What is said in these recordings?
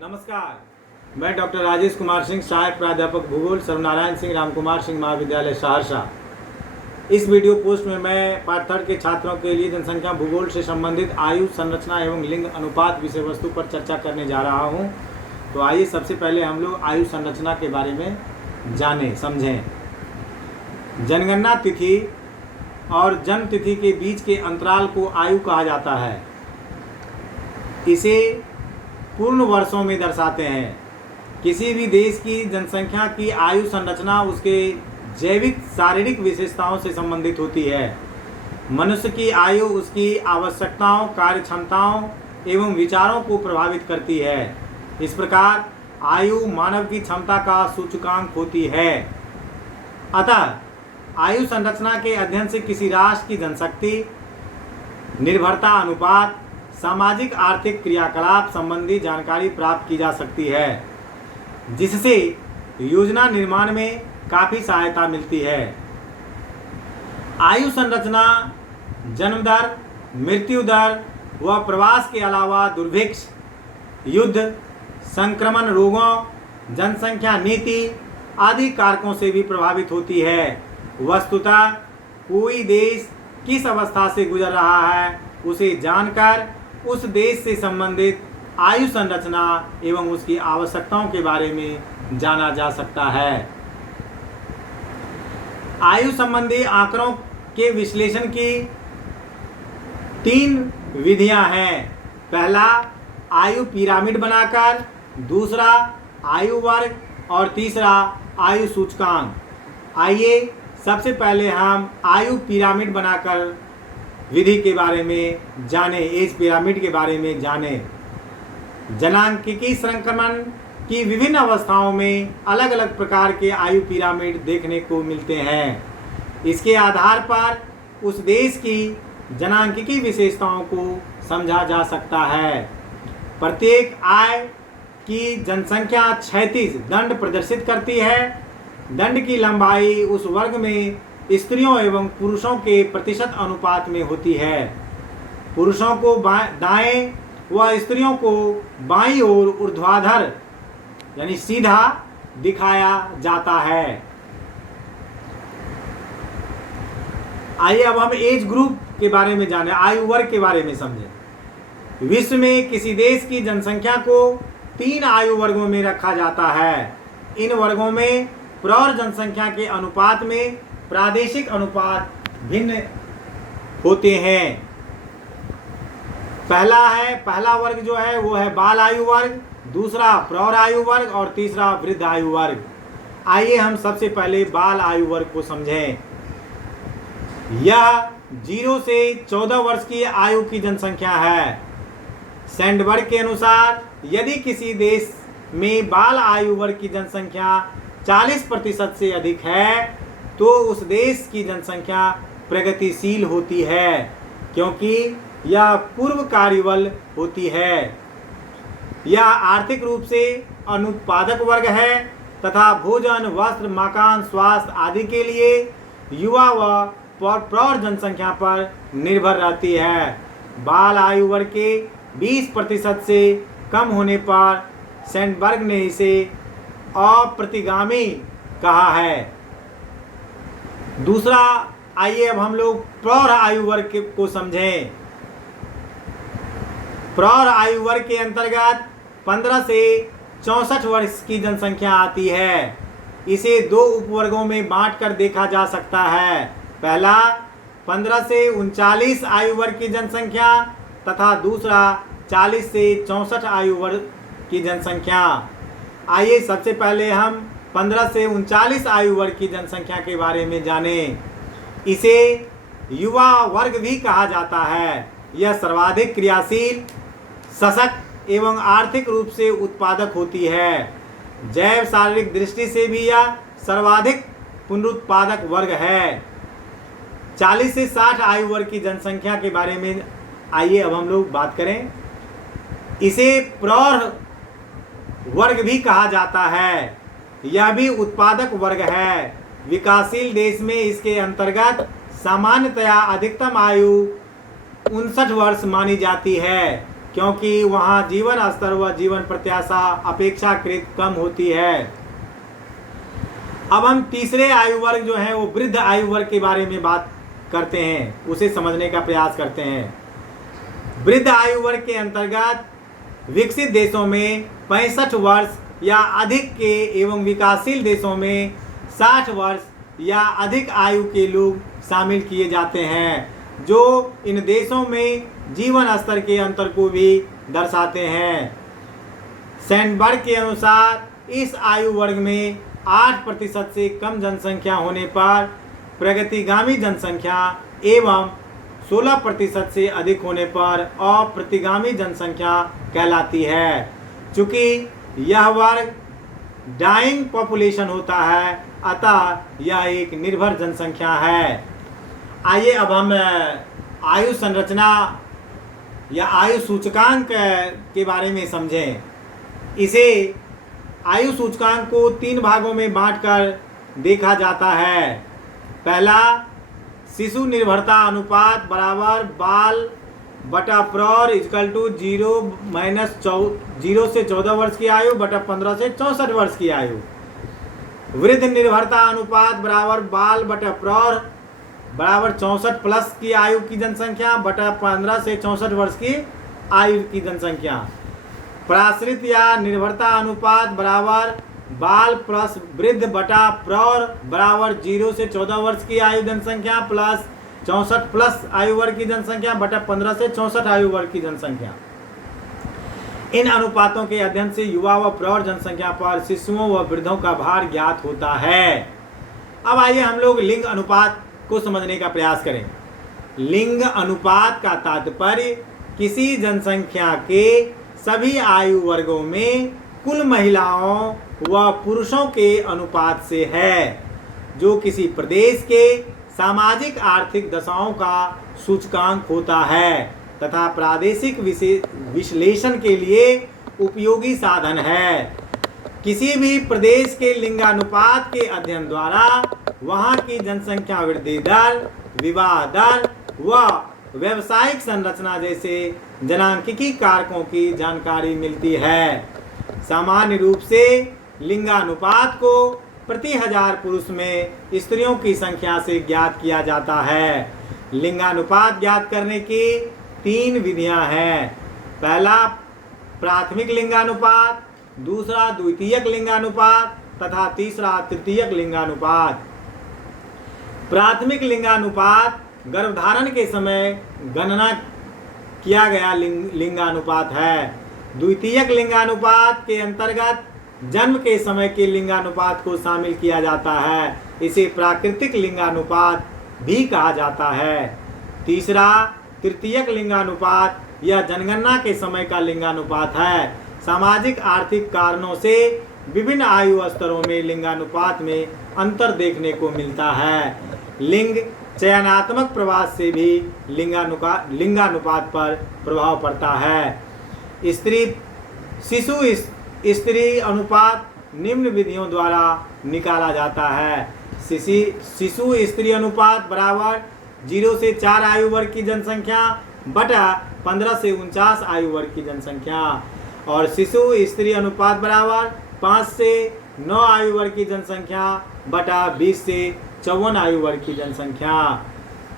नमस्कार, मैं डॉक्टर राजेश कुमार सिंह, सहायक प्राध्यापक भूगोल, सर्वनारायण सिंह रामकुमार सिंह महाविद्यालय सहरसा। इस वीडियो पोस्ट में मैं पार्ट 3 के छात्रों के लिए जनसंख्या भूगोल से संबंधित आयु संरचना एवं लिंग अनुपात विषय वस्तु पर चर्चा करने जा रहा हूं। तो आइए सबसे पहले हम लोग आयु संरचना के बारे में जानें समझें। जनगणना तिथि और जन्म तिथि के बीच के अंतराल को आयु कहा जाता है। इसे पूर्ण वर्षों में दर्शाते हैं। किसी भी देश की जनसंख्या की आयु संरचना उसके जैविक शारीरिक विशेषताओं से संबंधित होती है। मनुष्य की आयु उसकी आवश्यकताओं, कार्य क्षमताओं एवं विचारों को प्रभावित करती है। इस प्रकार आयु मानव की क्षमता का सूचकांक होती है। अतः आयु संरचना के अध्ययन से किसी राष्ट्र की जनशक्ति, निर्भरता अनुपात, सामाजिक आर्थिक क्रियाकलाप संबंधी जानकारी प्राप्त की जा सकती है, जिससे योजना निर्माण में काफ़ी सहायता मिलती है। आयु संरचना जन्म दर, मृत्यु दर व प्रवास के अलावा दुर्भिक्ष, युद्ध, संक्रमण रोगों, जनसंख्या नीति आदि कारकों से भी प्रभावित होती है। वस्तुतः कोई देश किस अवस्था से गुजर रहा है उसे जानकर उस देश से संबंधित आयु संरचना एवं उसकी आवश्यकताओं के बारे में जाना जा सकता है। आयु संबंधी आंकड़ों के विश्लेषण की 3 विधियां हैं। पहला, आयु पिरामिड बनाकर, दूसरा आयु वर्ग और तीसरा आयु सूचकांक। आइए सबसे पहले हम आयु पिरामिड बनाकर विधि के बारे में जानें, एज पिरामिड के बारे में जानें। जनांकिकी संक्रमण की विभिन्न अवस्थाओं में अलग अलग प्रकार के आयु पिरामिड देखने को मिलते हैं। इसके आधार पर उस देश की जनांकिकी विशेषताओं को समझा जा सकता है। प्रत्येक आय की जनसंख्या क्षैतिज दंड प्रदर्शित करती है। दंड की लंबाई उस वर्ग में स्त्रियों एवं पुरुषों के प्रतिशत अनुपात में होती है। पुरुषों को दाएं व स्त्रियों को बाईं ओर ऊर्ध्वाधर यानी सीधा दिखाया जाता है। आइए अब हम एज ग्रुप के बारे में जानें, आयु वर्ग के बारे में समझें। विश्व में किसी देश की जनसंख्या को 3 आयु वर्गों में रखा जाता है। इन वर्गों में प्रौढ़ जनसंख्या के अनुपात में प्रादेशिक अनुपात भिन्न होते हैं। पहला वर्ग जो है वो है बाल आयु वर्ग, दूसरा प्रौढ़ आयु वर्ग और तीसरा वृद्ध आयु वर्ग। आइए हम सबसे पहले बाल आयु वर्ग को समझें। यह 0 से 14 वर्ष की आयु की जनसंख्या है। सैंडबर्ग के अनुसार यदि किसी देश में बाल आयु वर्ग की जनसंख्या 40% से अधिक है तो उस देश की जनसंख्या प्रगतिशील होती है, क्योंकि यह पूर्व कार्यबल होती है। यह आर्थिक रूप से अनुत्पादक वर्ग है तथा भोजन, वस्त्र, मकान, स्वास्थ्य आदि के लिए युवा व प्रौढ़ जनसंख्या पर निर्भर रहती है। बाल आयु वर्ग के 20% से कम होने पर सैंडबर्ग ने इसे अप्रतिगामी कहा है। दूसरा, आइए अब हम लोग प्रौढ़ आयु वर्ग को समझें। प्रौढ़ आयु वर्ग के अंतर्गत 15 से 64 वर्ष की जनसंख्या आती है। इसे 2 उपवर्गों में बांटकर देखा जा सकता है। पहला 15 से 39 आयु वर्ग की जनसंख्या तथा दूसरा 40 से 64 आयु वर्ग की जनसंख्या। आइए सबसे पहले हम 15 से 39 आयु वर्ग की जनसंख्या के बारे में जानें। इसे युवा वर्ग भी कहा जाता है। यह सर्वाधिक क्रियाशील, सशक्त एवं आर्थिक रूप से उत्पादक होती है। जैव शारीरिक दृष्टि से भी यह सर्वाधिक पुनरुत्पादक वर्ग है। 40 से 60 आयु वर्ग की जनसंख्या के बारे में आइए अब हम लोग बात करें। इसे प्रौढ़ वर्ग भी कहा जाता है। यह भी उत्पादक वर्ग है। विकासशील देश में इसके अंतर्गत सामान्यतया अधिकतम आयु 59 वर्ष मानी जाती है। क्योंकि वहाँ जीवन स्तर व जीवन प्रत्याशा अपेक्षाकृत कम होती है। अब हम तीसरे आयु वर्ग जो है वो वृद्ध आयु वर्ग के बारे में बात करते हैं, उसे समझने का प्रयास करते हैं। वृद्ध आयु वर्ग के अंतर्गत विकसित देशों में 65 वर्ष या अधिक के एवं विकासशील देशों में 60 वर्ष या अधिक आयु के लोग शामिल किए जाते हैं, जो इन देशों में जीवन स्तर के अंतर को भी दर्शाते हैं। सैंडबर्ग के अनुसार इस आयु वर्ग में 8% से कम जनसंख्या होने पर प्रगतिगामी जनसंख्या एवं 16% से अधिक होने पर अप्रतिगामी जनसंख्या कहलाती है। चूँकि यह वर्ग डाइंग पॉपुलेशन होता है, अतः यह एक निर्भर जनसंख्या है। आइए अब हम आयु संरचना या आयु सूचकांक के बारे में समझें। इसे आयु सूचकांक को 3 भागों में बांटकर देखा जाता है। पहला, शिशु निर्भरता अनुपात बराबर बाल बटा प्रौढ़ इक्वल टू 0 से 14 वर्ष की आयु बटा 15 से 64 वर्ष की आयु। वृद्ध निर्भरता अनुपात बराबर बाल बटा प्रौढ़ बराबर 64 प्लस की आयु की जनसंख्या बटा 15 से 64 वर्ष की आयु की जनसंख्या। प्राश्रित या निर्भरता अनुपात बराबर बाल प्लस वृद्ध बटा प्रौढ़ बराबर 0 से 14 वर्ष की आयु जनसंख्या प्लस 64 प्लस आयु वर्ग की जनसंख्या बटा 15 से 64 आयु वर्ग की जनसंख्या। इन अनुपातों के अध्ययन से युवा व प्रौढ़ जनसंख्या पर शिशुओं व वृद्धों का भार ज्ञात होता है। अब आइए हम लोग लिंग अनुपात को समझने का प्रयास करें। लिंग अनुपात का तात्पर्य किसी जनसंख्या के सभी आयु वर्गों में कुल महिलाओं व पुरुषों के अनुपात से है, जो किसी प्रदेश के सामाजिक आर्थिक दशाओं का सूचकांक होता है तथा प्रादेशिक विश्लेषण के लिए उपयोगी साधन है। किसी भी प्रदेश के लिंगानुपात के अध्ययन द्वारा वहाँ की जनसंख्या वृद्धि दर, विवाह दर व व्यावसायिक संरचना जैसे जनांकिकी कारकों की जानकारी मिलती है। सामान्य रूप से लिंगानुपात को प्रति 1000 पुरुष में स्त्रियों की संख्या से ज्ञात किया जाता है। लिंगानुपात ज्ञात करने की 3 विधियां हैं। पहला प्राथमिक लिंगानुपात, दूसरा द्वितीयक लिंगानुपात तथा तीसरा तृतीयक लिंगानुपात। प्राथमिक लिंगानुपात गर्भधारण के समय गणना किया गया लिंगानुपात है। द्वितीयक लिंगानुपात के अंतर्गत जन्म के समय के लिंगानुपात को शामिल किया जाता है। इसे प्राकृतिक लिंगानुपात भी कहा जाता है। तीसरा तृतीयक लिंगानुपात यह जनगणना के समय का लिंगानुपात है। सामाजिक आर्थिक कारणों से विभिन्न आयु स्तरों में लिंगानुपात में अंतर देखने को मिलता है। लिंग चयनात्मक प्रवास से भी लिंगानुपात पर प्रभाव पड़ता है। शिशु स्त्री अनुपात निम्न विधियों द्वारा निकाला जाता है। शिशु स्त्री अनुपात बराबर 0 से 4 आयु वर्ग की जनसंख्या बटा 15 से 49 आयु वर्ग की जनसंख्या और शिशु स्त्री अनुपात बराबर 5 से 9 आयु वर्ग की जनसंख्या बटा 20 से 54 आयु वर्ग की जनसंख्या।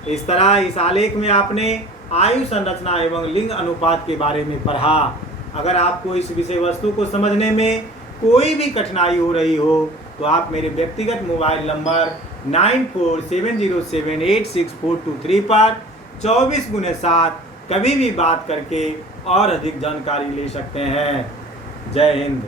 इस तरह इस आलेख में आपने आयु संरचना एवं लिंग अनुपात के बारे में पढ़ा। अगर आपको इस विषय वस्तु को समझने में कोई भी कठिनाई हो रही हो तो आप मेरे व्यक्तिगत मोबाइल नंबर 9470786423 पर 24x7 कभी भी बात करके और अधिक जानकारी ले सकते हैं। जय हिंद।